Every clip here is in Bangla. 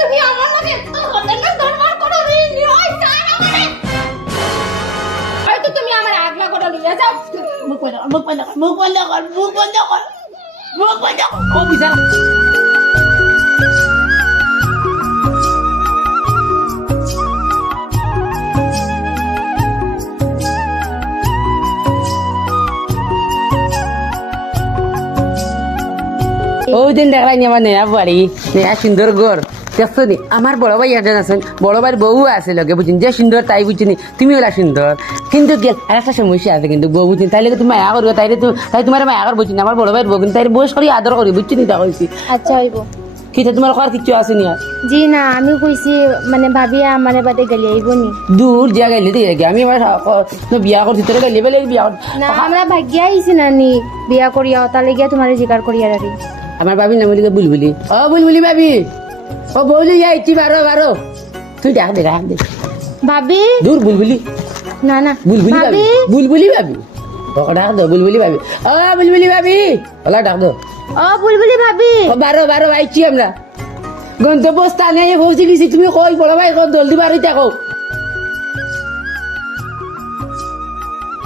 তুমি আমার লগে তো হোটেল না দরবার করো রে ওই চাই আমারে হয়তো তুমি আমার আগলা করে নিয়ে যাও মুখ বন্ধ কর ও বিজা ওই দিন দেখলাই আমার নেয়া বাড়ি নেয়া সুন্দর ঘর দেখছো নি আমার বড় ভাই একজন আছেন বড় ভাইয়ের বউ আছে লগে বুঝিন যে সুন্দর তাই বুঝিনি তুমি ওরা সুন্দর কিন্তু আর একটা সমস্যা আছে কিন্তু বউ বুঝিনি তাইলে তুমি মায়া করবে তাই তোমার মায়া কর বুঝিনি আমার বড় ভাইয়ের বউ কিন্তু তাই বয়স করি আদর করি বুঝছি নি তা কইছি আচ্ছা হইব কিন্তু তোমার করার কিছু আছে নি আর জি না আমি কইছি মানে ভাবি আমারে বাদে গলি আইব নি দূর যা গেলে দেখে আমি আমার বিয়া করছি তোর গেলে বেলে বিয়া না আমরা ভাগ্য আইছি না নি বিয়া করিয়া তালে গিয়া তোমারে জিকার করিয়া রাখি আমার বাবির নাম লিখে বুলবুলি ও বুলবুলি ভাবি ও বলি যাইছি বারো তুই ডাক দে ভাবি দূর বুলবুলি না না বুলবুলি ভাবি ভাবি বুলবুলি ভাবি ও ডাক দো বুলবুলি ভাবি ও বুলবুলি ভাবি ওলা ডাক দো ও বুলবুলি ভাবি ও বারো আইছি আমরা গন্তব্যস্থানে পৌঁছে গেছি তুমি কই বড় ভাই জলদি বাড়ি থাকো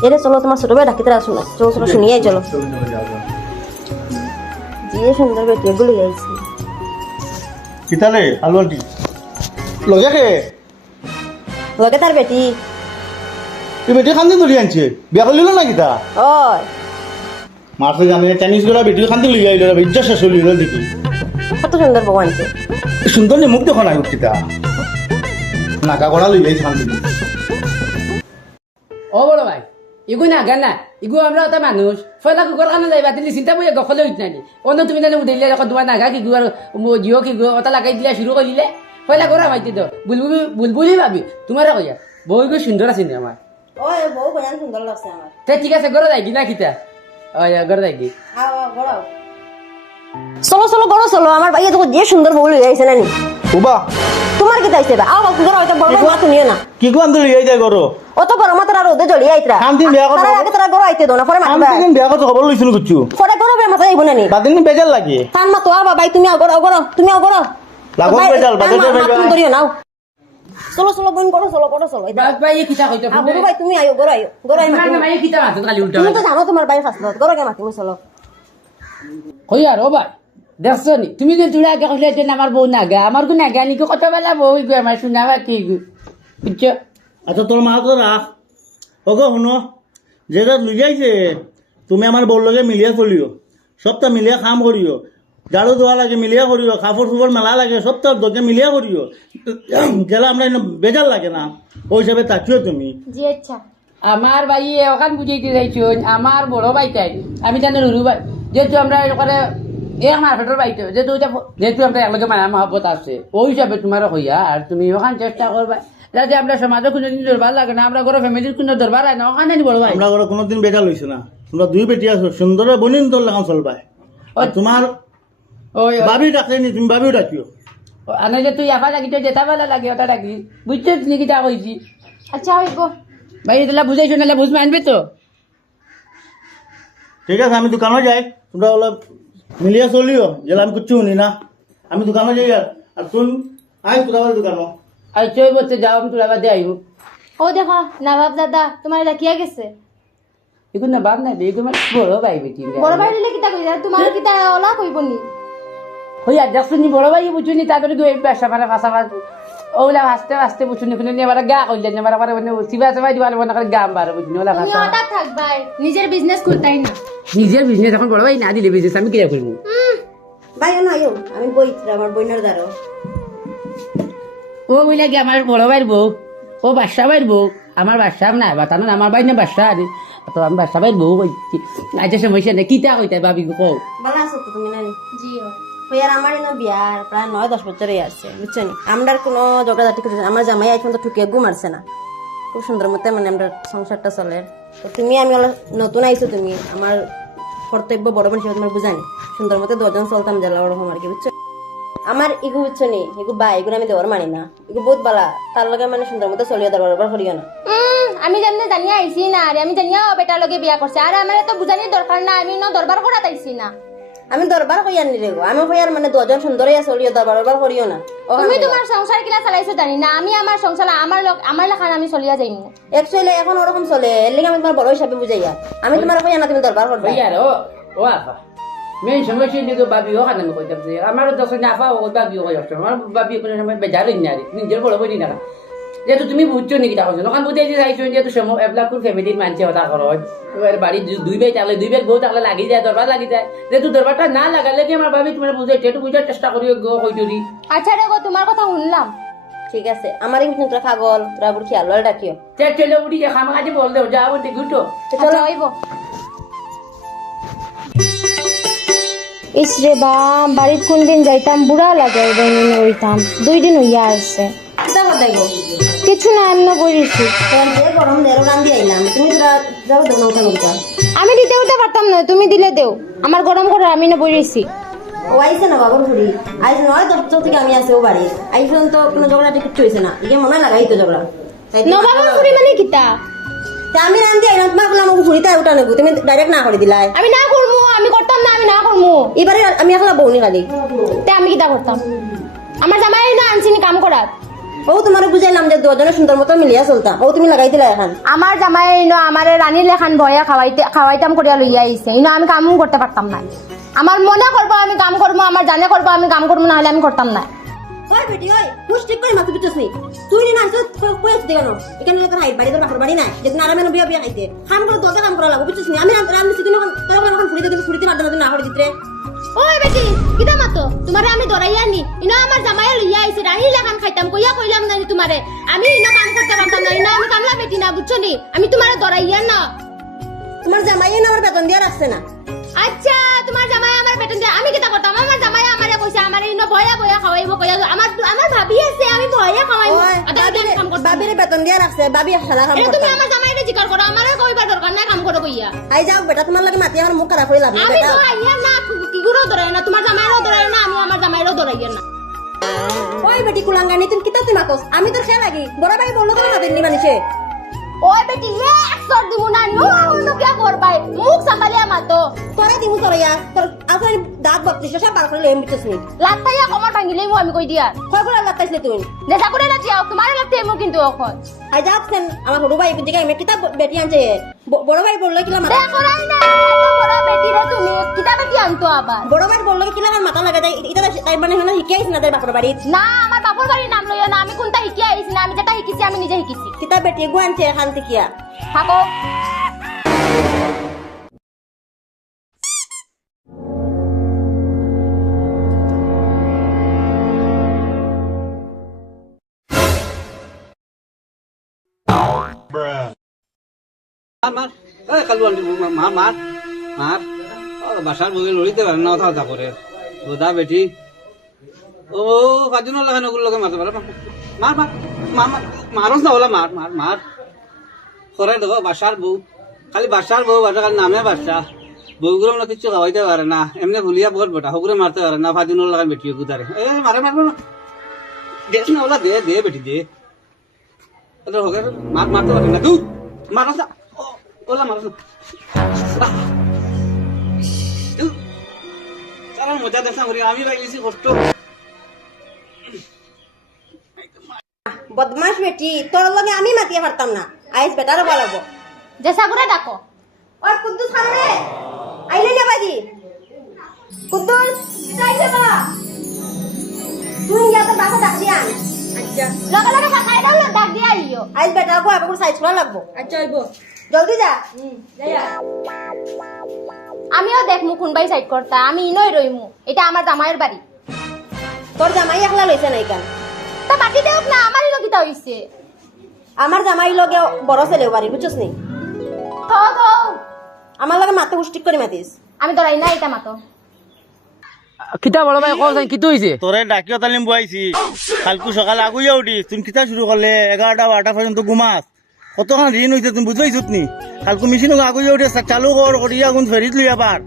এরে চলো তোমার ছোট ভাই ডাকিতে আসো না চলো চলো শুনিয়াই চলো যে সুন্দর বেটি এগুলো যাইছি কিতালে আলুয়াটি লগে কে লগে তার বেটি তুই বেটি খান্দি ধরি আনছে বিয়া করলিল না কিতা ওই মারছে জানে চাইনিজ গুলা বেটি খান্দি লই আইল ইজ্জত শেষ হইল দেখি কত সুন্দর ভগবানকে সুন্দর নে মুখ দেখো না কিতা নাকা গড়া লই আইছে খান্দি ও বড় ভাই ইগু না গান না ইগু আমরা ওটা মানুষ ফয়লা কুকুর কানে যাইবা তিনি চিন্তা বই গখলে হইত নানি অন্য তুমি জানি উঠাইলে যখন তোমার নাগা কি গু আর জিও কি গু ওটা লাগাই দিলে শুরু করে দিলে ফয়লা করা মাইতে তো বুলবুলি ভাবি তোমার কইয়া বই গু সুন্দর আছে নি আমার ওই বউ ভয়ান সুন্দর লাগছে আমার তে ঠিক আছে গড় যাই কি না কিতা ওই গড় যাই কি চলো চলো বড় চলো আমার ভাইয়া তো যে সুন্দর বউ লই আইছে নানি উবা তোমার কি তাইছে বা আও বাপু গরো এটা বড় মা তুমিও না কি গো আন্দে লই আই যায় গরো অত বড় মা তারা রোদে জড়িয়ে আইতরা শান্তি বিয়া করো তারা আগে তারা গরো আইতে দো না পরে মারবা আমি দিন বিয়া করতে খবর লইছিল কিছু পরে গরো বে মাথা যাইব নানি বাদিন বেজাল লাগে কান মা তো আবা ভাই তুমি গরো তুমি গরো লাগো বেজাল বাদে তুমি ধরিও নাও চলো চলো বোন করো চলো বাপ ভাই কিতা কইতো বড় ভাই তুমি আইও গরো গরো আই না ভাই কিতা মাথা খালি উল্টা তুমি তো জানো তোমার ভাই ফাসলো গরো কে মাতি চলো কই আর ও ভাই দেখছো নি তুমি যে তুই আগে কইলে যে আমার বউ না গা আমার গু না গা নি কত বেলা বউ গু আমার শুনা বা কি গু বুঝছো আচ্ছা তোর মা তো রাখ ওগো শুনো যেটা লই যাইছে তুমি আমার বউর লগে মিলিয়ে চলিও সবটা মিলিয়ে কাম করিও ঝাড়ু দেওয়া লাগে মিলিয়ে করিও কাপড় চোপড় মেলা লাগে সবটা দরজা মিলিয়ে করিও গেলে আমরা বেজার লাগে না ওই হিসাবে তাকিও তুমি জি আচ্ছা আমার ভাই ওখান বুঝাইতে চাইছো আমার বড় ভাই তাই আমি জানি রুরু ভাই যেহেতু আমরা ওখানে আমার ফেটোর বাইতে যেহেতু আমরা একলগে মায়া মহব্বত আছে ওই হিসাবে তোমার হইয়া আর তুমি ওখান চেষ্টা করবা যাতে আমরা সমাজে কোনোদিন দরবার লাগে না আমরা ঘরে ফ্যামিলির কোনো দরবার হয় না ওখানে বড় ভাই আমরা ঘরে কোনোদিন বেজার লইছে না তোমরা দুই বেটি আছো সুন্দর বনিন তোর লাগান চলবাই আর তোমার ওই ভাবি ডাকে নি তুমি ভাবিও ডাকিও আনে যে তুই এফা ডাকিছ যেটা বেলা লাগে ওটা ডাকি বুঝছো তুমি কিটা কইছি আচ্ছা হইব ভাই তাহলে বুঝাইছো নাহলে বুঝ মানবে তো ঠিক আছে আমি দোকানে যাই তোমরা অলপ মিলিয়ে চলিও যেটা আমি কিচ্ছু শুনি না আমি দোকানে যাই আর তুই আই তোরা দোকানো আর চই বলতে যাও আমি তোরা বাদে আইব ও দেখো নবাব দাদা তোমার ডাকিয়া গেছে এগুলো না বাপ নাই এগুলো আমার বড় ভাই বেটি বড় ভাই দিলে কিতা কইরা তোমার কিতা ওলা কইব নি হই আর দেখছি বড় ভাই বুঝুনি তারপরে দুই ব্যবসা মানে পাশাপাশি ওলা ভাসতে বুঝুনি কোনো নিয়ে আমার গা কইলেন আমার আবার মানে সিবা সবাই দিবার মনে করে গাম বার বুঝুনি ওলা তুমি ভাষা ওটা থাকবাই নিজের বিজনেস খুলতাই না নিজের বিজনেস এখন বড় ভাই না দিলে বিজনেস আমি কি করবো ভাই না আইও আমি বইত্রা আমার বইনার দাঁড়ো ও বইলা কি আমার বড় ভাইয়ের বউ ও বাদশা ভাইয়ের বউ আমার বাদশা না বাতানো আমার ভাই না বাদশা আরে তো আমি বাদশা ভাইয়ের বউ কইছি আজ সমস্যা নেই কিতা কইতে ভাবি কও ভালো আছো তো তুমি নানি জি ওই আর আমার এনে বিয়ার প্রায় 9-10 বছরই আছে বুঝছেন আমরার কোনো জগাজাটি কিছু আমার জামাই এখন তো ঠুকিয়ে ঘুমারছে না খুব সুন্দর মতে মানে আমরা সংসারটা চলে তো তুমি আমি নতুন আইছো তুমি আমার কর্তব্য বড় বোন হিসেবে তোমার বুঝানি সুন্দর মতে দুজন চলতাম জেলা ওরকম আর কি বুঝছো আমার ইগু বুঝছো নি ইগু বা এগুলো আমি দেওয়ার মানি না ইগু বহুত বালা তার লগে মানে সুন্দর মতে চলিয়ে দরবার করিও না আমি জানি জানিয়া আইছি না আর আমি জানিয়া বেটার লগে বিয়া করছে আর আমার তো বুঝানির দরকার না আমি ন দরবার করা তাইছি না আমি দরবার কইয়ার নি রে গো আমি কইয়ার মানে দুজন সুন্দরই চলিও দরবার করিও না তুমি তোমার সংসার কিলা চালাইছো জানি না, আমি আমার সংসার আমার লেখান আমি চলিয়া যাই না। একচুয়ালি এখন ওরকম চলে এর লিগে আমি তোমার বড় হিসাবে বুঝাইয়া আমি তোমার কইয়া না তুমি দরবার করবে ভাইয়া ও আফা মেন সমস্যা নিয়ে বাবি হোক আমি কইতাম যে আমার দশ আফা ও বাবি হোক আমার বাবি কোনো সময় বেজারই না নিজের বড় বই না যেহেতু তুমি বুঝছো নাকি তা করছো ওখান বুঝে চাইছো যেহেতু এবলাকুর ফ্যামিলির মানুষে হতা করো বাড়ির দুই ভাই থাকলে দুই ভাই বউ থাকলে লাগি যায় দরবার লাগি যায় যেহেতু দরবারটা না লাগালে কি আমার ভাবি তোমার বুঝাইছে একটু বুঝার চেষ্টা করি গো কইটরি আচ্ছা রে গো তোমার কথা শুনলাম। ঠিক আছে আমার কিন্তু তোরা পাগল তোরা বুড়ি খেয়াল ডাকিও চলে উঠি যে খামা কাজে বল দেও যাও দেখো তো আচ্ছা হইব। ইসরে বা বাড়িত কোন দিন যাইতাম বুড়া লাগে হইতাম 2 দিন হইয়া আসছে কিতা করতে গো কিছু না এমন করিছি যে গরম দেরো রান্ধি আইলাম তুমি তোরা যাও দেব নৌকা নৌকা আমি দিতে উঠতে পারতাম না, তুমি দিলে দেও আমার গরম করে আমি না বইরেছি। ও আইছে না বাবার বুড়ি আইস নয় দপ্তর থেকে আমি আসে ও বাড়ি আইসন তো কোনো ঝগড়া টিকিট হয়েছে না ইয়ে মনে লাগাই তো ঝগড়া নবাবর ফুরি মানে কিতা আমি রান্ধি আইলাম তোমার বললাম আমাকে ফুরিতে উঠা নেবো তুমি ডাইরেক্ট না করে দিলাই আমি না করবো, আমি করতাম না, আমি না করবো। এবারে আমি একলা বউনি খালি তে আমি কিতা করতাম? আমার জামাই না আনছিনি কাম করাত। ও তোমার বুঝাইলাম যে দুজনে সুন্দর মতো মিলিয়া চলতাম ও তুমি লাগাই দিলা এখন আমার জামাই ইনো আমারে রানীর লেখান ভয়া খাওয়াইতাম করিয়া লইয়া আইছে ইনো আমি কামও করতে পারতাম না। আমার মনে করবো আমি কাম করবো, আমার জানে করবো আমি কাম করবো, না হলে আমি করতাম না। ওই বেটি ওই পুষ্টি করে মাথা পিছস নি তুই না আনছ কই আছিস কেন এখানে তোর হাইট বাড়ি তোর বাপের বাড়ি নাই যে না আরামে বিয়া বিয়া খাইতে কাম করে তোকে কাম করা লাগবে বুঝছিস নি আমি রান্না তুই এখন ফুরিতে পারতাম না তুই না করে দিতে ওই বেটি কিতা মাতো তোমারে আমি দরাইয়া নি ইনো আমার জামাই লইয়া আইছে রানীর লেখান খাইতাম কইলাম না তোমারে আমি ইনো কাম করতে পারতাম না, ইনো আমি কামলা বেটি না বুঝছো নি আমি তোমারে দরাইয়া না। তোমার জামাই না আমার বেতন দিয়া রাখছে না আচ্ছা তোমার জামাই আমার বেতন দিয়ে আমি কিতা করতাম? আমার জামাই আমারে কইছে আমার ইনো বয়া খাওয়াইবো কইয়া আমার ভাবি আছে আমি বয়া খাওয়াইবো আমি কাম করতাম। বাবিরে বেতন দিয়া রাখছে বাবি সারা কাম এটা তুমি করতাম আমার জামাইরে জিকার করো, আমারে কইবার দরকার নাই কাম করো কইয়া। আই যাও বেটা তোমার লাগে মাতি আমার মুখ খারাপ হই লাভ আমি তো আইয়া না কি গুরো দরাই না, তোমার জামাইরও দরাই না, আমি আমার জামাইরও দরাইয়া না। ওই বেটি কুলাঙ্গানি তুমি কিতা তুই মাতস আমি তোর খেয়াল লাগি বড় ভাই বললো তোমার মাতেননি মানুষে ওই বেটি একশর দিমু না নো কে করবাই মুখ সামালিয়া মাতো তোরা দিমু তোরা তোর আসলে দাঁত বত্রিশ সব বার করে লেম বিচস নি লাত্তাইয়া কমর ভাঙিলেই আমি কই দিয়া কয় করে লাগাইছিলে তুই দেখা করে না যাও তোমার লাগতে মু কিন্তু এখন আই যাচ্ছেন আমার বড় ভাই দিকে আমি কিতা বেটি আনছে বড় ভাই বললো কিলা মাথা দেখো রাই না এত বড় বেটি রে তুমি কিতা বেটি আনতো আবার বড় ভাই বললো কিলা আমার মাথা লাগা যায় এটা তাই মানে হলো শিখাইছ না তাই বাপর বাড়ি না আমার বাপর বাড়ির নাম লইয়া না, আমি কোনটা শিখিয়া আইছি না, আমি যেটা শিখিছি আমি নিজে শিখিছি। কিতা বেটি গো আনছে এখান থেকে থাকো মার এই কালু আন্টি মার মার মার বাসার বউকে লড়িতে পারে না কথা করে বোধা বেটি ও কাজুন লাগানো ওগুলো লোকে মারতে পারে মার মার মার মারস না বলা মার মার মার করে দেবো বাসার বউ খালি বাসার বউ বাসা খালি নামে বাসা বউগুলো না কিছু খাওয়াইতে পারে না এমনি ভুলিয়া বহুত বেটা হকুরে মারতে পারে না ফাজুন লাগান বেটি গুদারে এ মারে মারবো না দেখ না ওলা দে দে বেটি দে মারতে পারে না দুধ মারস না ওলা মারস না সারা মজা দেখা করি আমি পাইছি কষ্ট বদমাস বেটি তোর লগে আমি মাতিয়ে পারতাম না আইস বেটারও বলাবো যে সাগুরে ডাকো ওই কুদ্দুস খান রে আইলে না বাজি কুদ্দুস যাইছে বা তুই যা তো বাসা ডাক দিয়া আচ্ছা লগে লগে খাই দাও ডাক দিয়া আইও আইস বেটা কো আবার সাইজ করা লাগবো আচ্ছা আইবো জলদি যা যাইয়া আমিও দেখমু কোনবাই সাইড করতা, আমি ইনই রইমু, এটা আমার জামাইয়ের বাড়ি। তোর জামাই একলা লইছে নাই কেন তা বাকি দেখ না আমারই লগিতা হইছে। আমার জামাই লগে বড় ছেলেও বাড়ি বুঝছস নি তো তো আমার লগে মাথা হুস্টিক করে মাতিস আমি দরাই না এটা মাতো কিতা বড় ভাই কও কি হইছে তোরে ডাকিও তালিম বুয়াইছি কালকু সকালে আগুইয়া উঠি তুমি কিতা শুরু করলে 11টা 12টা পর্যন্ত ঘুমাস কতক্ষণ ঋণ হইছে তুমি বুঝবাইছত নি কালকু মেশিন আগুইয়া উঠে চালু করিয়া গুণ ফেরিত লইয়া পার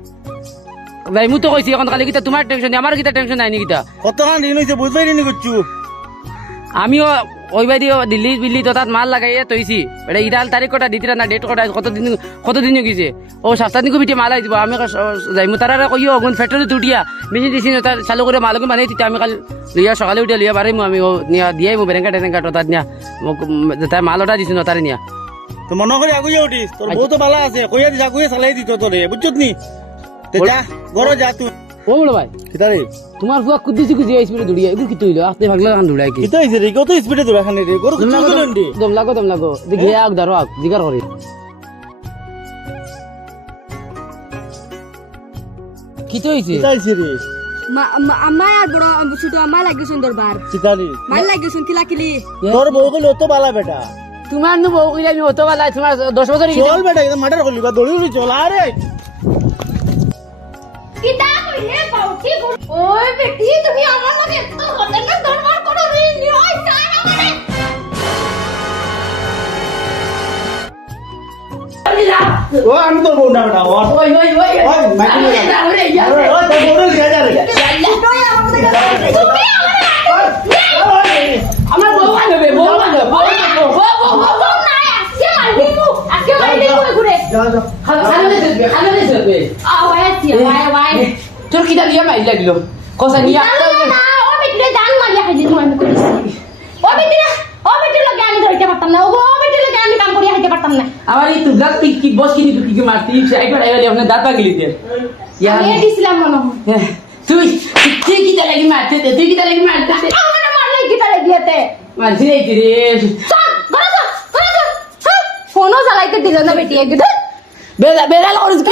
ভাই মু তো কইছি এখন কালি কিতা তোমার টেনশন আমার কিতা টেনশন নাই নি কিতা কতক্ষণ ঋণ হইছে বুঝবাই নি করছু আমিও ওই বাড়ি দিল্লি বিল্লি তো তাত মাল লাগাইয়ে তৈছি এটা ইদাল তারিখ কটা দিতিরা না ডেট কটা কতদিন গেছে ও 7 দিন বিটি মাল আইব আমি যাইমু তারা কইও অগুন ফ্যাক্টরি তুটিয়া মেশিন দিছি তার চালু করে মালকে বানাই দিতে আমি কাল লিয়া সকালে উঠে লিয়া বাড়াইমু আমি ও নিয়া দিয়াই মু বেরেঙ্গা টেরেঙ্গা তো তার নিয়া তাই মাল ওটা দিছি না তারে নিয়া তো মনে করে আগুয়ে উঠিস তোর বউ তো ভালো আছে কইয়া দিস আগুয়ে চালাই দিত তোরে বুঝছত নি তে যা ঘর যা তুই ও বড় ভাই কিতারে তোমার ফুয়া কুদিছি কুদি স্পিডে দৌড়িয়া এগুলো কি তৈলো আপনি ভাগলা গান দৌড়াই কি কিতা হইছে রে কত স্পিডে দৌড়া খানে রে গরু কিছু করেন রে দম লাগো দেখি আগ ধরো আগ জিগার করি কি তো হইছে কিতা হইছে রে আম্মা আর বড় ছোট আম্মা লাগে সুন্দর বার কিতারে মাল লাগে শুন কিলা কিলি তোর বউ কইলো তো বালা বেটা তোমার নু বউ কইলা আমি অতো বালা তোমার 10 বছর চল বেটা এটা মার্ডার করলি বা দৌড়ি দৌড়ি চল আরে কিতা কইলে বাউটি ওই বেটি তুমি আমার লগে এত হোটেলে দরবার করো রে নিয় চাই আমারে ও আমি তোর বউ না বেটা ওই ওই মাইকে নিয়ে যা আরে ওই তোর বউ নিয়ে যা রে আমার বউ আনবে বউ নাই আজকে মারলি কই ঘুরে খালো দেবে ওয়াই তোর কিটা লিয়া মাইল লাগলো cosa নিয়া না ও বেটিরে জান মারিয়া খাইলি আমি কইছি ও বেটির লগে আমি ধরতে পারতাম না ও বেটির লগে আমি কাম করিয়া খাইতে পারতাম না আমার এই তুই গাছ কি বস কিনি তুই কি মারতি সাইড করে আইলে আপনি দাঁত পাগলি দে আমি দিছিলাম মনে হয় তুই কিটা লাগি মারতে তুই কিটা লাগি মারতে আমার মারলে কিটা লাগিয়েতে মারছি এই রে চল ফোনও চালাইতে দিল না বেটি একদম বেজাল করছ কি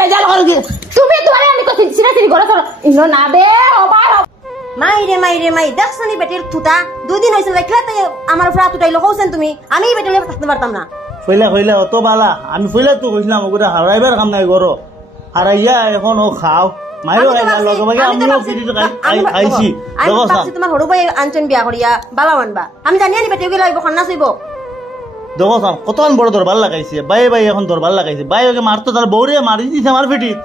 বেজাল করছ তুমি তোরে আমি কইছি সিরা করে চল ইনো না বে ওবার মাইরে মাই দেখছনি বেটির থুতা দুদিন হইছে দেখলে তাই আমার উপর তুটাইলো কইছেন তুমি আমি বেটির লগে থাকতে পারতাম না ফইলা অত বালা আমি ফইলা তো কইছিলাম ওগুলা হারাইবার কাম নাই গরো হারাইয়া এখন ও খাও মাইরো খাইলা লগে ভাগে আমিও ফিরি খাইছি দেখো সা তোমার হড়ু ভাই আনছেন বিয়া করিয়া বালা আনবা আমি জানি আনি বেটিকে লাগবে খন্না চইব দেখো সা কতক্ষণ বড় দরবার লাগাইছে বাই এখন দরবার লাগাইছে বাই ওকে মারতো তার বউরে মারি দিছে আমার ফিটিত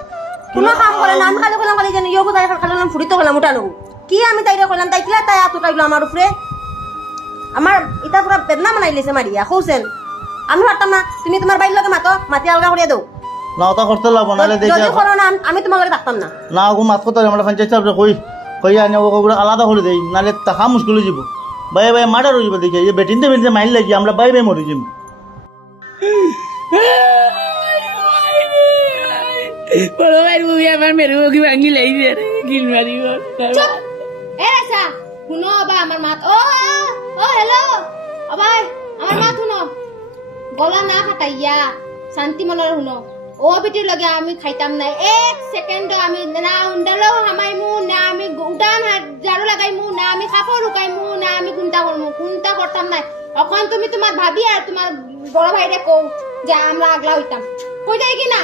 কোনো কাম করে না আমি খালি কইলাম খালি জানি ইয়োগো তাই খালি ফুরিতে কইলাম উঠানো কি আমি তাইরে কইলাম তাই কিলা তাই আতুটাইলো আমার উপরে আমার ইটা পুরা বেদনা বানাই লেছে মারিয়া কইছেন আমি পারতাম না তুমি তোমার বাইর লগে মাতি আলগা করিয়া দাও না ওটা করতে লাগবো নাহলে দেখে যদি করো না আমি তোমার লগে থাকতাম না না ওকে মাত করতে আমরা পঞ্চায়েত সাহেবরে কই আনি ওকে আলাদা করে দেই নাহলে টাকা মুশকিল হয়ে যাব বাই মার্ডার হয়ে যাব দেখে এই বেটিনতে মাইল লাগি আমরা বাই মরে যাম বড় ভাই মুভি আমার মেরে মুখি ভাঙি লাইছে গিল মারিব চুপ এ রাসা শুনো বা আমার মাত ও হ্যালো আবাই আমার মাত শুনো গলা না ফাটাইয়া শান্তি মনের শুনো ও বেটির লগে আমি খাইতাম না এক সেকেন্ড আমি না উন্ডালো হামাইমু না আমি উঠান ঝাড়ু লাগাইমু না আমি কাপড় লুকাইমু না আমি কোনটা করতাম না এখন তুমি তোমার ভাবি আর তোমার বড় ভাইরে কও যে আমরা আগলা হইতাম কইতাই কি না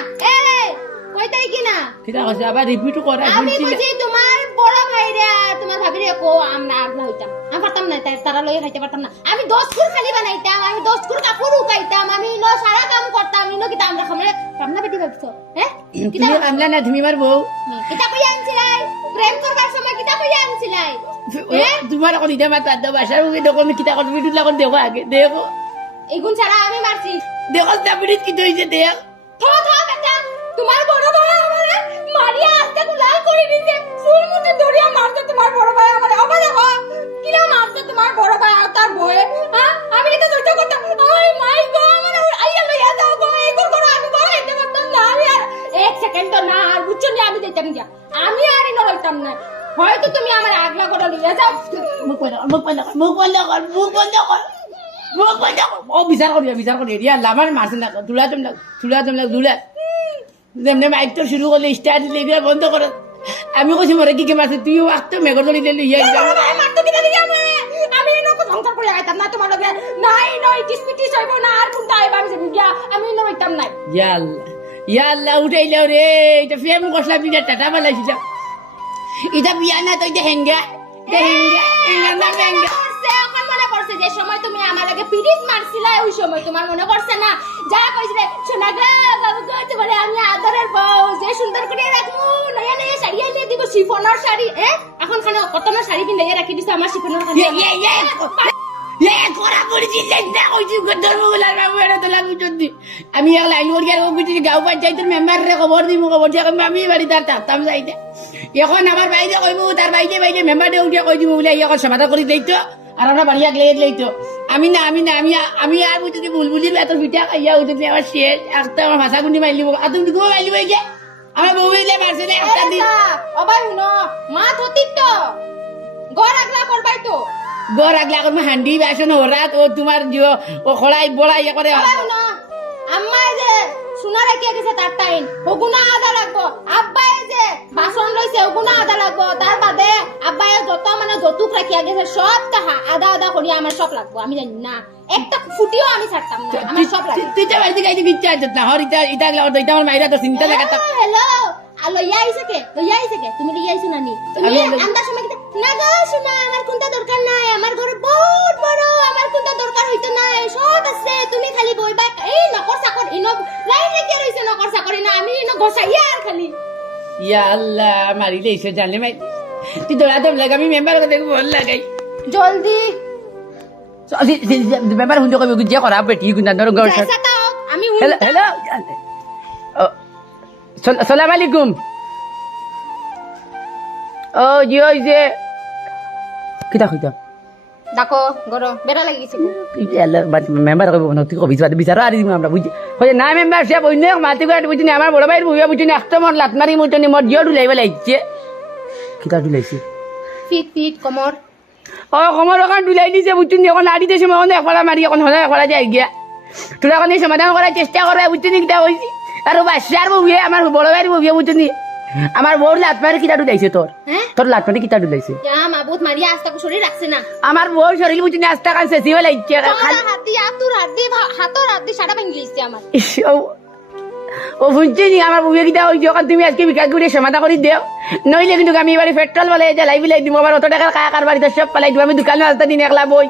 কইতাই কি না কিটা কইছে আবার রিপিট করে আমি কইছি তোমার বড় ভাইরে আর তোমার ভাবিরে কো আমরা আগলা হইতাম আমি পারতাম না তারা লইয়া খাইতে পারতাম না আমি 10 কুল খালি বানাইতাম আমি 10 কুল কাপড় উকাইতাম আমি ইনো সারা কাম করতাম ইনো কিতা আমরা খামরে কামনা বেটি ভাবছো হ্যাঁ কিতা তুমি আমলা না তুমি মার বউ কিতা কইয়া আনছিলাই প্রেম করবার সময় কিতা কইয়া আনছিলাই তোমার এখন ইটা মাত দাও বাসার মুখে দেখো আমি কিতা করবি তুই লাগন দেখো আগে দেখো এগুন ছাড়া আমি মারছি দেখো তারপরে কি হইছে দেখ থো বেটা তোমার বড় ভাই আমারে মারিয়া আস্তে গুলাল করে দিছে ফুল মুতে দড়িয়া মারছে তোমার বড় ভাই আমারে আবার দেখো কিলা মারছে তোমার বড় ভাই আর তার বয়ে হ্যাঁ আমি এটা সহ্য করতাম ওই মাই গো আমারে আইয়া লইয়া যাও গো এই করো আমি গো এটা করতাম না আমি আর এক সেকেন্ড না আর বুঝছো না আমি যাইতাম গিয়া আমি আর ইনো রইতাম না হয়তো তুমি আমার আগলা করে লইয়া যাও মুখ বন্ধ কর ও বিচার করি রিয়া লামার মারছে না তুলা যেমনি মাইকটা শুরু করলে স্টার্ট দিলে এগুলো বন্ধ করো আমি কইছি মরে কি মারছে তুই আঁকতো মেঘর ধরে দিলে আমি এনকো সংসার করে আইতাম না তোমার লগে নাই নয় ডিসপিটিস হইব না আর কোনটা আইবা আমি যাবি গিয়া আমি ইনো হইতাম না ইয়াল্লা উঠাইলাও রে এটা ফেম কষলা বিনা টাটা বালাইছি যা এটা বিয়া না তো এটা হেঙ্গা করছে এখন মনে করছে যে সময় তুমি আমার লগে পিড়িত মারছিলা ওই সময় তোমার মনে করছে না যা কইছিলে শোনা গো বাবু গো তোমারে আমি আদরের বউ যে সুন্দর করে রাখমু নয়া নয়া শাড়ি এনে দিব শিফনের শাড়ি এখন খানে কত না শাড়ি কিনে রাখি দিছে আমার শিফনের শাড়ি আমি লাইন গাঁও পঞ্চায়েতের মেম্বারে খবর দিব খবর দিয়ে আমি বাড়ি তার থাকতাম যাইতে এখন আমার বাইরে কইব তার বাইরে বাইরে মেম্বারে উঠিয়া কই দিব বলে এখন সমাধান করে দিইতো আর আমরা বাড়ি আগলে লইতো আমি না আমি আর বুঝতে বুলবুলি এত পিঠা খাইয়া উঠতে আমার শেষ একটা আমার ভাষা গুন্ডি মাইলিব আর তুমি ঘুমো মাইলিব যে আমার বউ মিলে মারছে না একটা দিন অবাই শুনো মা থতিক তো ঘর আগলা করবাই তো গড় আগলা করবো হান্ডি বাসন ওরাত ও তোমার ও খড়াই বড়াই করে অবাই শুনো আম্মাই যে সোনা রেখে গেছে তার টাইম ওগুনা আদা লাগবো আব্বাই যে বাসন লইছে ওগুনা আদা লাগবো তার বাদে আব্বাই যত মানে যতুক রাখিয়া গেছে সব তাহা আদা আদা করি আমার সব লাগবো আমি জানি না একটা ফুটিও আমি ছাড়তাম না আমার সব লাগবে তুই তো বাড়িতে গাইতে ইচ্ছা আছে না হর ইটা ইটা এটা আমার মাইরা তো চিন্তা লাগাতাম হ্যালো লইয়া আইছে কে তুমি লইয়া আইছো নানি তুমি আন্দার সময় কি না গো শোনা আমার কোনটা দরকার নাই আমার ঘরে বহুত বড় আমার কোনটা দরকার হইতো না সব আছে তুমি খালি বইবা এই নকর চাকর ইনো লাইন লেগে রইছে নকর চাকরি না আমি ইনো ঘষাইয়া আর খালি ইয়া আল্লাহ মারিলে এসে জানলে মাই তুই দৌড়া দৌড় লাগা আমি মেম্বার কথা দেখবো ভাল লাগাই জলদি মেম্বার শুনতে কবি যে করা বেটি গুনা ধর গড় পয়সা দাও আমি হ্যালো হ্যালো সালাম আলাইকুম ও জি ওই যে কিতা কইতা ডাকো গরো বেড়া লাগি গেছে মেম্বার কইব না তুই কবি বিচারো আর দিম আমরা বুঝি কই না মেম্বার সে অন্য মাতি করে বুঝিনি আমার বড় ভাইয়ের বুঝিয়া বুঝিনি একটা মন লাত মারি মুটনি মোর জিও ডুলাইব লাগছে কিতা ডুলাইছে ফিট কমর ও কমর ওখান ডুলাই দিছে বুঝিনি এখন আড়ি দেশে মনে একলা মারি এখন হলে একলা যাই গিয়া তোরা এখন সমাধান করার চেষ্টা করবে বুঝিনি কিতা হয়েছি আর বাচ্চার বউয়ে আমার বড় ভাইয়ের বউয়ে বুঝিনি আমার বউর লাত মারি কিতা ডুলাইছে তোর তোর লাত মারি কিতা ডুলাইছে যা মাবুত মারিয়া আস্তা কো শরীর রাখছে না আমার বউর শরীর বুঝিনি আস্তা কান শেষিও লাগছে হাতর হাতি সাড়া ভেঙে গেছে আমার ও বুঝছি আমার বউয়ে কিতা হয়েছে ওখান তুমি আজকে বিকাশ করে সমাধা করে দেও নইলে কিন্তু আমি এবারে পেট্রোল বলে জ্বালাই বিলাই দিব আমার অত টাকার কাকার বাড়িতে সব পালাই দিব আমি দোকানে আসতে দিন একলা বই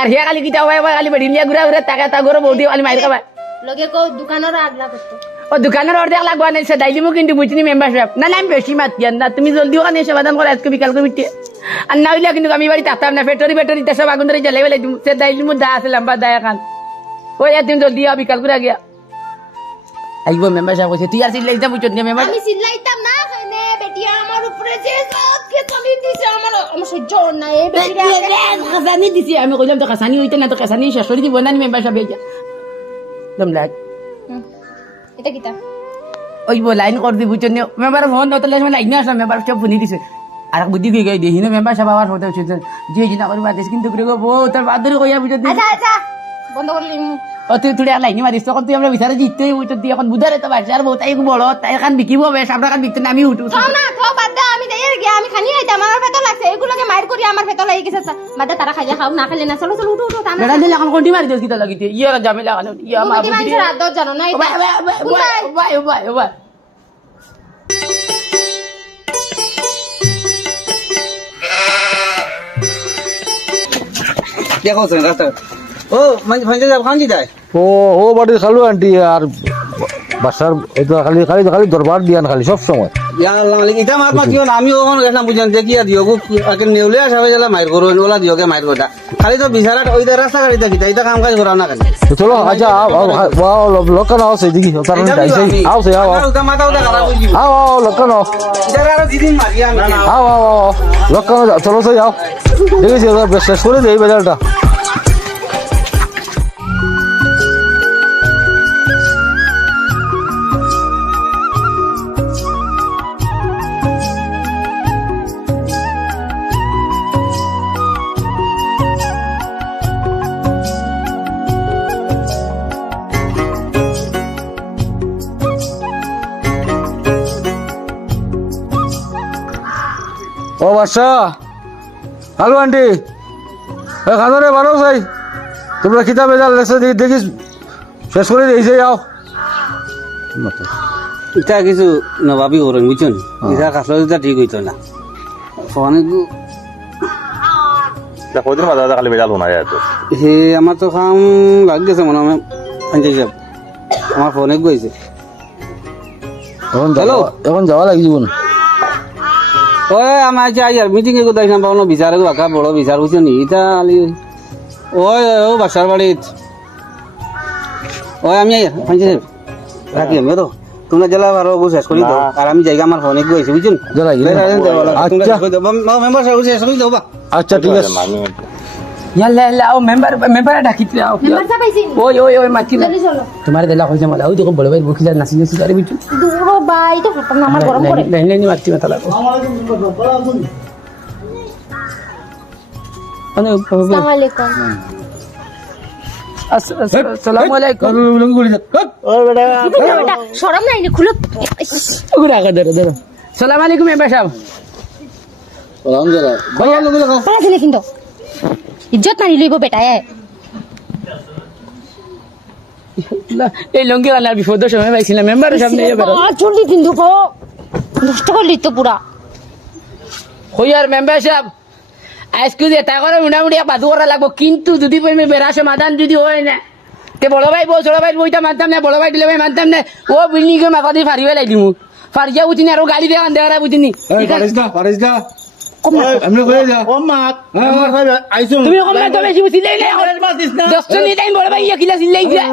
আর হিয়া খালি কিতা হয় খালি বেড়িলিয়া ঘুরা ঘুরে টাকা তা ঘরে বৌদি খালি মাইর খাবা লগে কো দোকানের আগলা করতে ও দোকানের অর্ধেক লাগবা না সে দাইলিমু কিন্তু বুঝিনি মেম্বারশিপ না আমি বেশি মাতি না তুমি জলদি ওখানে সমাধান করে আজকে বিকাল করে মিটে আর না হইলে কিন্তু আমি বাড়ি থাকতাম না পেট্রোলি সব আগুন ধরে জ্বালাই বেলাই দিব সে দাইলিমু দা আছে লম্বা দা এখন ওই তুমি জলদি বিকাল করে গিয়া আইব মেম্বারশিপ কইছে তুই আর সিলাই যা বুঝছ না মেম্বার আমি সিলাইতাম না খানে বেটিয়া আমার উপরে যে সব কে চলি দিছে আমার সহ্য না এই বেটিয়া খাসানি দিছি আমি কইলাম তো খাসানি হইতে না তো খাসানি শাশুড়ি দিব না মেম্বারশিপ হইয়া দম লাগ এটা কিটা ওই লাইন কর দি বুঝছ না মেম্বার ফোন নতলে লাইন আসা মেম্বারশিপ ফোন দিছে আর বুদ্ধি কই গই দেহিনো মেম্বারশিপ আবার হতে হচ্ছে যে জিনা করবা দেশ কিন্তু করে গো তোর বাদরে কইয়া বুঝছ আচ্ছা বন্ধ করলি ও তুই তুই লাইনি মারিস তখন তুই আমরা বিচারে জিততে বুঝছ তুই এখন বুধারে তো বাড়ছে আর তাই বড় তাই এখন বিকিব বেশ আমরা কান বিকতে আমি উঠু না খাও বাদ দে আমি দেই গিয়া আমি খানি আইতাম আমার পেট লাগছে এগুলোকে মার করি আমার পেট লাগি গেছে বাদ দে তারা খাইলে খাও না খাইলে না চলো চলো উঠো তা না বেড়া দিলে এখন কোনটি মারি দিস কিটা লাগিতে ইয়া জামেলা কানো ইয়া মা তুমি মানুষের আদর জানো না এটা বাই দেখো রাস্তা ও ফাইজা যাব খান দিদাই ও বাড়ির খালু আন্টি আর বাসার এটা খালি খালি খালি দরবার দিয়ান খালি সব সময় ইয়া আল্লাহ মালিক ইটা মাত মাতিও না আমি ওখানে গেলাম বুঝেন দেখি আর দিও আগে নেউলে আসাবে জেলা মাইর করো ওলা দিওকে মাইর করতা খালি তো বিছারাট ওই রাস্তা গাড়ি দেখি এটা কাম কাজ করাও না কেন তো চলো আচ্ছা লক্ষণ আও সেই দেখি কারণ আও সেই আও ওটা মাথা ওটা খারাপ হই যাব আও লক্ষণ আও এটা আর দিদিন মারিয়া আমি আও লক্ষণ চলো সেই আও দেখেছি শেষ করে দেই বাজারটা ও বাসা হ্যালো আন্টি খানো রে বারো চাই তোমরা কিতাব বেজাল লেখছে দেখিস শেষ করে দিয়েছে যাও এটা কিছু নবাবি করেন বুঝছেন এটা কাছলে এটা ঠিক হইতো না অনেক কদিন মাঝে খালি বেজাল শোনা যায় তো হে আমার তো কাম লাগ গেছে মনে হয় পঞ্চায়েত সাহেব আমার ফোনে গেছে এখন যাওয়া লাগবে না ওই আমার আজ আর মিটিং এ কোথায় না পাবো বিচারে বাঁকা বড় বিচার বুঝছো নি এটা ওই ও বাসার বাড়িত ওই আমি পঞ্চায়েত সাহেব রাখি আমি তো তোমরা জেলা আরো শেষ করি দাও আর আমি জায়গা আমার ফোনে গেছে বুঝছেন মেম্বার সাহেব শেষ করি দাও বা আচ্ছা ঠিক আছে ইয়াল্লা ইয়াল্লা ও মেম্বার ডাকিতে আও মেম্বার সাহেব আইছেন ওই মাতি জলদি চলো তোমার দেলা কইছে মালা ওই দেখো বড় ভাই বকিলা নাচি নাচি করে বিটু দূর ভাই তো ফটো না আমার গরম করে লাইন লাইন মাতি মাথা লাগো আসসালামু আলাইকুম আসসালামু আলাইকুম বেটা শরম নাই নি খুলো ওগুলা ধরো ধরো সালাম আলাইকুম মেম্বার সাহেব পাঁচ কিন্তু ইজ্জত মারি লইব বেটা এই লঙ্গি আনার বিপদ সময় পাইছিলাম মেম্বারের সামনে জলদি কিন্তু নষ্ট করলি তো পুরা হই আর মেম্বার সাহেব আজকে এটা করে মোটামুটি বাদু করা লাগবো কিন্তু যদি বেড়া সমাধান যদি হয় না তে বড় ভাই বউ ছোট ভাই বইটা মানতাম না বড় ভাই দিলে ভাই মানতাম না ও বিল্ডিং এর মাথা দিয়ে ফারিয়ে লাই দিমু ফারিয়া বুঝিনি আর গাড়ি দিয়ে আনতে বুঝিনি তুমি কম না তো বেশি বুঝিলে দশজনই টাইম বড় ভাই কিলা সিলাই দিয়া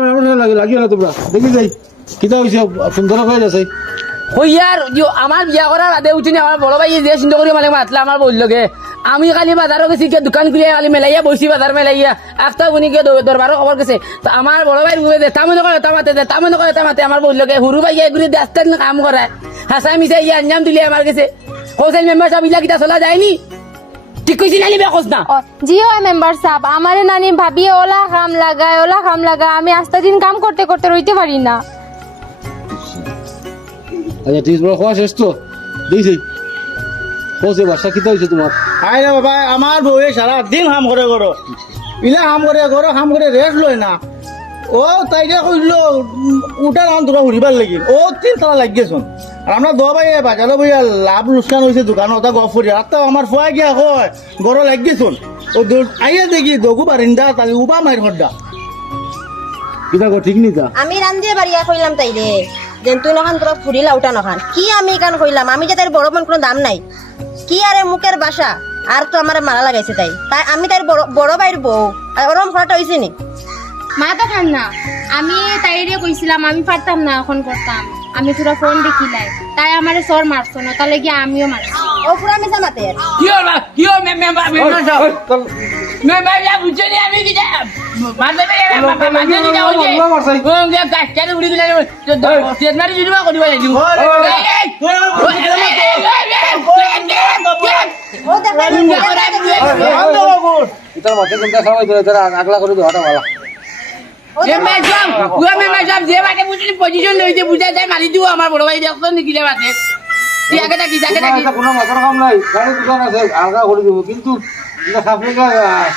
ওই আর আমার বিয়া করার আদে উঠিনি আমার বড় ভাই যে চিন্তা করি মানে মাতলা আমার বলল গে আমি খালি বাজারও গেছি কে দোকান খুলে খালি মেলাইয়া বসি বাজার মেলাইয়া একটা বুনি কে দরবারও খবর গেছে তো আমার বড় ভাই তামনে করে তামাতে আমার বলল গে হুরু ভাই এগুলি রাস্তার কাম করায় হাসাই মিশাই ইয়ে আঞ্জাম দিলে আমার কাছে হোসেল মেম্বার সাহেব ইলা কিটা চলা যায়নি ঠিক কইছি নানি বেখোস না জি হয় মেম্বার সাহেব আমারে নানি ভাবি ওলা কাম লাগায় আমি আস্তা দিন কাম করতে করতে রইতে পারি না আচ্ছা ঠিক বড় খাওয়া শেষ তো দেখছি বসে বাসা কিতা হয়েছে তোমার আই রে বাবা আমার বউয়ে সারা দিন হাম করে করো ইলা হাম করে রেস্ট লয় না ও তাই যে কইল উঠার আন তোরা ঘুরিবার লাগিল ও তিন তালা লাগিয়েছুন আর আমরা দোয়া ভাই বাজারে বইয়া লাভ লোকসান হয়েছে দোকান ওটা গফ করি আর তো আমার ফুয়া গিয়া হয় গড় লাগিয়েছুন ও আইয়া দেখি দগু বারিন্দা তাহলে উবা মাইর হড্ডা কিতা কো ঠিক নি তা আমি রান্ধিয়ে বাড়িয়া কইলাম তাই রে যেন তুই নখান তোরা ফুরিলা উঠা নখান কি আমি এখান কইলাম আমি যে তার বড় বোন কোনো দাম নাই কি আরে মুখের বাসা আর তো আমার মারা লাগাইছে তাই তাই আমি তার বড় ভাইয়ের বউ আর ওরম খরাটা হয়েছে নি মা তো খান না আমি তাইরে কইছিলাম আমি পারতাম না এখন করতাম আমি তোরা ফোন দেখিলাই তাই আমারে সর মারছো না তাহলে গিয়ে আমিও মারছি ও পুরা মিশা মাতে কিও মেম্বার সাহেব মেম্বার সাহেব বুঝছেন আমি কি মারতে মারতে দিটা হইছে ও গে গাছটারে উড়ি দিলা তেজমারি জুড়বা করিবা লাগি ও দেখা ইতার মাঝে কোনটা খাওয়াই ধরে ধরে আগলা করে দেওয়াটা ভালো মেম্বার সাহেব যে বাটে বুঝলি পজিশন লইছে বুঝা যায় মারি দিও আমার বড় ভাই দেখছো নিকিলে বাটে তুই আগে থাকি কোনো মাথার কাম নাই গাড়ি দোকান আছে আগা করে দেবো কিন্তু না খাপলে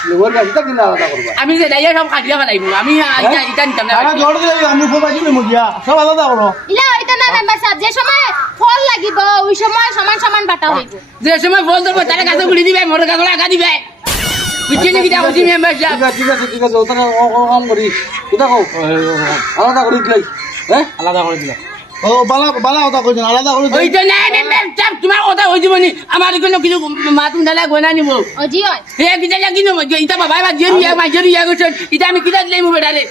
লেবার গাড়িটা কিনা আলাদা করবা আমি যে দাইয়া সব কাটিয়া ফেলাইবো আমি এটা নিতাম না আমার জড় দিলে আমি ফুল বাজি মুজিয়া সব আলাদা করো ইলা হইতো না মেম্বার সাহেব যে সময় ফল লাগিব ওই সময় সমান সমান বাটা হইব যে সময় ফোন ধরবো তারা কাছে ঘুরি দিবে মোটর কাছে আগা দিবে বুঝছেন কি দেখো মেম্বার সাহেব ঠিক আছে ওখানে কাম করি কিতা কও আলাদা করে দিলাই হ্যাঁ আলাদা করে দিলা ও বালা কথা কইছেন আলাদা করে ওই তো না মেম্বার সাহেব তোমার কথা হই দিব নি আমার কোনো কিছু মাতুন দালা গয়না নিব ও জি হয় হে কিটা লাগি নো ইতা বাবা বা জেরিয়া মা জেরিয়া গছন ইতা আমি কিটা দিলাই মু বেটালে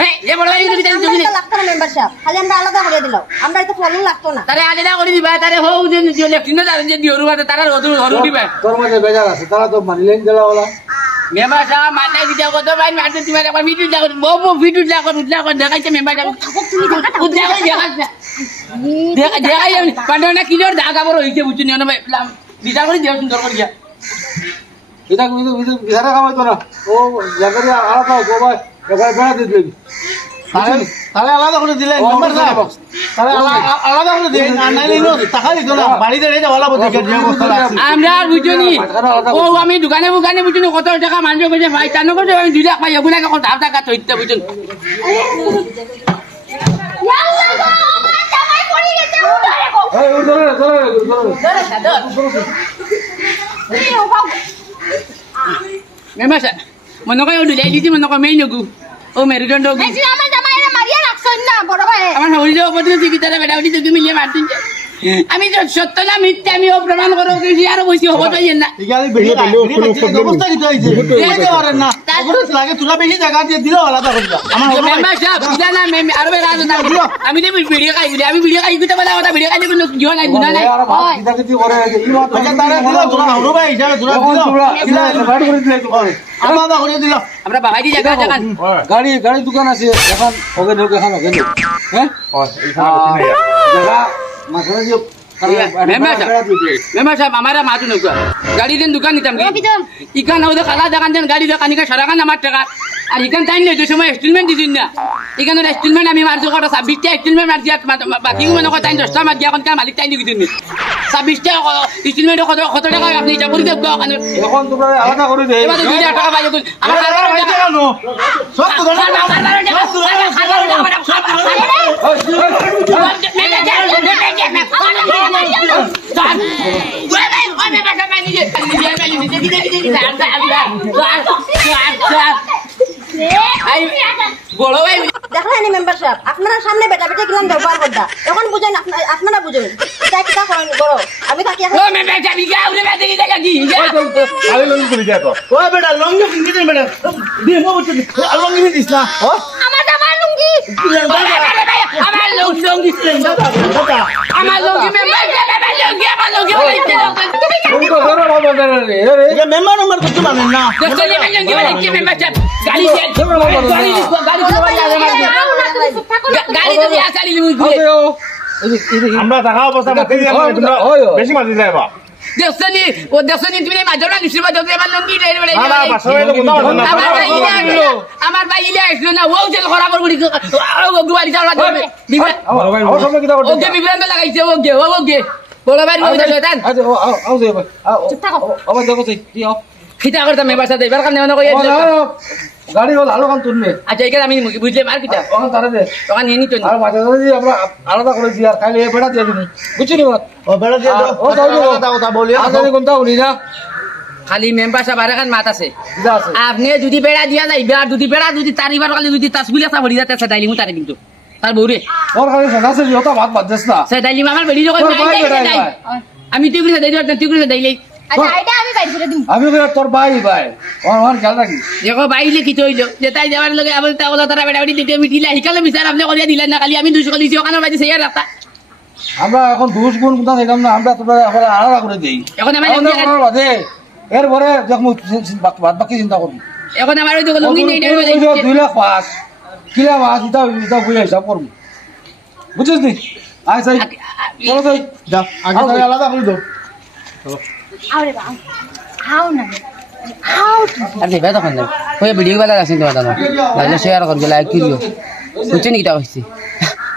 হ্যাঁ এ বড় ভাই কিটা দিবি লাগতো না মেম্বার সাহেব খালি আমরা আলাদা করে দিলাম আমরা তো ফলন লাগতো না তারে আলাদা করে দিবা তারে হও যে লেফটিনো তারে যে দিওরু বাতে তারা হরু দিবা তোর মাঝে বেজার আছে তারা তো মানিলেন জেলাওয়ালা মেম্বার সাহেব মানা কিটা কত ভাই মারতে তুমি একবার ভিডিও লাগো বউ ভিডিও লাগো দেখাইছে মেম্বার সাহেব তুমি উদ্যা করে দেখাই আমি পান্ডনা কিলোর দাগা বড় হইছে বুঝুনি না ভাই বিচার করে দিও সুন্দর করে গিয়া এটা কিন্তু বিহারা খাওয়াইতো না ও জায়গায় আলাদা সবাই এবারে বেড়া দিয়ে দিবি তাহলে আলাদা করে দিলেন মেম্বার সাহেব তাহলে আলাদা করে দিলেন আর নাইলে টাকা দিত না বাড়িতে রেখে ভালো বলতে যে অবস্থা আছে আমরা আর বুঝুনি ও আমি দোকানে বুঝুনি কত টাকা মানুষ কইছে ভাই কেন কইছে আমি 2 লাখ পাই ওগুলা কত টাকা টাকা চইতে বুঝুন ইয়াল্লা গো আমার জামাই পড়ে গেছে উঠারে গো এই ধরে ধরে এই ও বাবু মেম্বার সাহেব মনে করে ডুলাই দিছি মনে করে মেই নগু ও মেরুদণ্ড এই যে আমার জামাইরে মারিয়া রাখছই না বড় ভাই আমার হরি যাওয়া পর্যন্ত জীবিতারে বেটা উঠি তোকে মিলিয়ে মারতেন আমি তো সত্য না মিথ্যে আমি ও প্রমাণ করো আরো বেশি হবো তো না ইগালি বেশি অবস্থা কি হইছে দিতে পারেন না অবস্থা লাগে তোরা বেশি জায়গা দিয়ে দিলে আলাদা করে দাও আমার বড় ভাই মেম্বার সাহেব বুঝা না আরো রাজ না আমি তো ভিডিও খাই আমি ভিডিও খাই দিতে বলা কথা ভিডিও খাই কোনো জিও নাই গুণা নাই আচ্ছা তারা দিল তোরা বড় ভাই হিসাবে তোরা দিল আলাদা করে দিল আমরা বাবাই দি জায়গা জায়গা গাড়ি দোকান আছে এখন ওকে ঢোক এখন ওকে ঢোক হ্যাঁ জায়গা মাঝখানে যে মেম্বার সাহেব আমার মাথু নৌকা গাড়ি দেন দোকান নিতাম কি ইকান হতে খালা দোকান দেন গাড়ি দোকান ইকান সারা খান আমার টাকা আর ইকান টাইম নেই যে সময় এস্টিলমেন্ট দিদিন না ইকান এস্টিলমেন্ট আমি মারছি কত 26টা এস্টিলমেন্ট মারছি বাকি মনে কয় টাইম 10টা মার দিয়া এখন কার মালিক টাইম দি দিন 26টা এস্টিলমেন্ট কত টাকা আপনি হিসাব করে দেব ওখানে এখন তোমরা আলাদা করে দেই এবার 2000 টাকা পাই যখন আমার সব তো বড় ভাই দেখলেন মেম্বার সাহেব আপনারা সামনে বেটা বেটা কিলাম ব্যবহার করতা এখন বুঝেন আপনারা বুঝেন এটা কিটা করেন বড় আমি থাকি এখন ও মেম্বার সাহেব গাউরে বাদে কি জায়গা কি আরে লঙ্গি তুলি যা তো ও বেটা লঙ্গি ফিঙ্গি দে বেটা দিয়ে মো বলতে লঙ্গি ফিঙ্গি দিস না ও আমার জামাই লুঙ্গি আমার লোক লঙ্গি আমার লঙ্গি মেম্বার আমার লঙ্গি তুমি তো ধরো বাবা ধরো রে রে ये मेंबर नंबर कुछ माने ना দশটানি লঙ্গি মানে কি মেম্বার সাহেব গাড়ি গাড়ি তো দিয়া চালি লিবি আমরা টাকা অবস্থা মাতি দিয়া বেশি মাতি যায় বা দশটানি তুমি মাঝে না নিশ্চয় মাঝে আমার লঙ্গি রে রে না পাশে তো কোথাও না আমার ভাই ইলে আসলো না ও জেল খরা করবি ও গুয়ারি চালা দেবে আমার ভাই ও সব কিটা করতে ওকে বিভ্রান্ত লাগাইছে ওকে বড় ভাই ওই শয়তান আচ্ছা আও যাবে চুপ থাকো আবার দেখো কি আও খিতা করতাম মেম্বার সাথে এবার কানে মনে কই গাড়ি হল আলো কান তুলবে আচ্ছা এখানে আমি বুঝলাম আর কিটা ওখান তারে দে তখন নিয়ে নিত আর মাঝে মাঝে আমরা আলাদা করে দিই আর খালি এ বেড়া দিয়ে দিই বুঝছি নি ओ बेटा दे दो ও দাও दाओ बोलिए আগে কোনটা উনি না খালি মেম্বার সাহেব আর এখন মাত আছে যা আছে আপনি যদি বেড়া দিয়া যাই আর যদি বেড়া যদি তারিবার কালে যদি তাসবিলা সা ভরি যাতে সেটাইলি মু তারে কিন্তু তার বউরে ওর খালি সদাসে যত ভাত বাজছ না সেটাইলি আমার বেড়ি যখন তোর ভাই বেড়াই ভাই। আমি তুই করে দেই তুই করে দেইলি আচ্ছা এটা আমি বাইর করে দিম আমি কই তোর ভাই ভাই ওর খেয়াল রাখি দেখো বাইলে কি হইলো যে তাই যাওয়ার লগে আবার তাওলা তারা বেড়া বেড়ি দিতে মিটিলা হিকালে বিচার আপনি করিয়া দিলেন না খালি আমি 200 কলিছি ওখানে বাজে সেই রাস্তা আমরা এখন দুষ গুণ কোথা দিলাম না আমরা তোমরা এখন আলাদা করে দেই এখন আমার এখন করার বাদে এরপরে যখন বাদ বাকি চিন্তা করবি এখন আমার ওই লুঙ্গি নেই নাই 2 লাখ পাস কিলা মাস এটা বুঝে হিসাব করবি বুঝছিস নি আয় সাই চলো সাই जा आगे तो आलादा कर दो আরে বাবা হাও না হাও আর দেবে তখন না ওই ভিডিও বালা আছে তোমার দাদা লাইলে শেয়ার করবে লাইক করিও বুঝছেন কিটা হইছে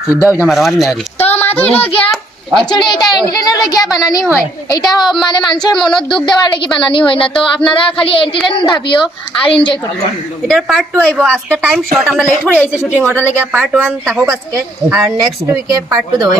সুদ্ধা হইছে মারামারি না রে তো মাথুই লগিয়া অ্যাকচুয়ালি এটা এন্টারটেইনার লগিয়া বানানি হয় এটা মানে মানুষের মনত দুঃখ দেওয়ার লাগি বানানি হয় না তো আপনারা খালি এন্টারটেইন ভাবিও আর এনজয় করিও এটার পার্ট 2 আইবো আজকে টাইম শর্ট আমরা লেট হয়ে আইছে শুটিং ওটা লাগি পার্ট 1 থাকুক আজকে আর নেক্সট উইকে পার্ট 2 দেব